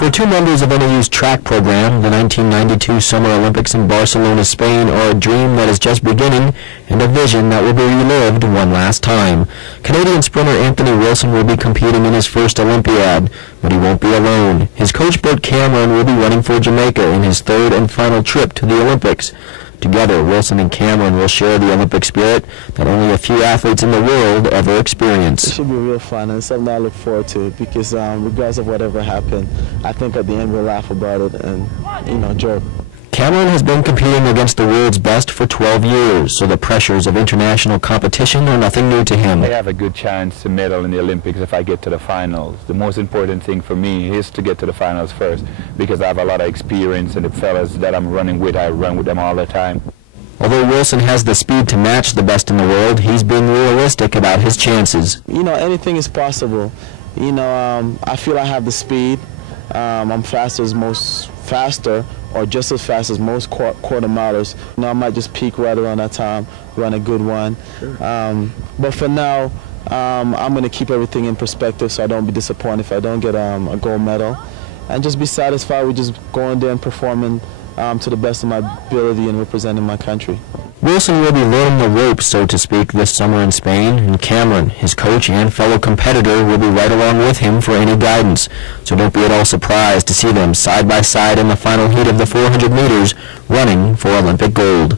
For two members of NAU's track program, the 1992 Summer Olympics in Barcelona, Spain are a dream that is just beginning and a vision that will be relived one last time. Canadian sprinter Anthony Wilson will be competing in his first Olympiad, but he won't be alone. His coach Bert Cameron will be running for Jamaica in his third and final trip to the Olympics. Together, Wilson and Cameron will share the Olympic spirit that only a few athletes in the world ever experience. It should be real fun and something I look forward to because regardless of whatever happened, I think at the end we'll laugh about it and, joke. Cameron has been competing against the world's best for 12 years, so the pressures of international competition are nothing new to him. I have a good chance to medal in the Olympics if I get to the finals. The most important thing for me is to get to the finals first because I have a lot of experience, and the fellas that I'm running with, I run with them all the time. Although Wilson has the speed to match the best in the world, he's being realistic about his chances. Anything is possible. I feel I have the speed. I'm faster or just as fast as most quarter milers. I might just peak right around that time, run a good one. Sure. But for now, I'm going to keep everything in perspective so I don't be disappointed if I don't get a gold medal, and just be satisfied with just going there and performing to the best of my ability and representing my country. Wilson will be learning the ropes, so to speak, this summer in Spain, and Cameron, his coach and fellow competitor, will be right along with him for any guidance. So don't be at all surprised to see them side by side in the final heat of the 400 meters running for Olympic gold.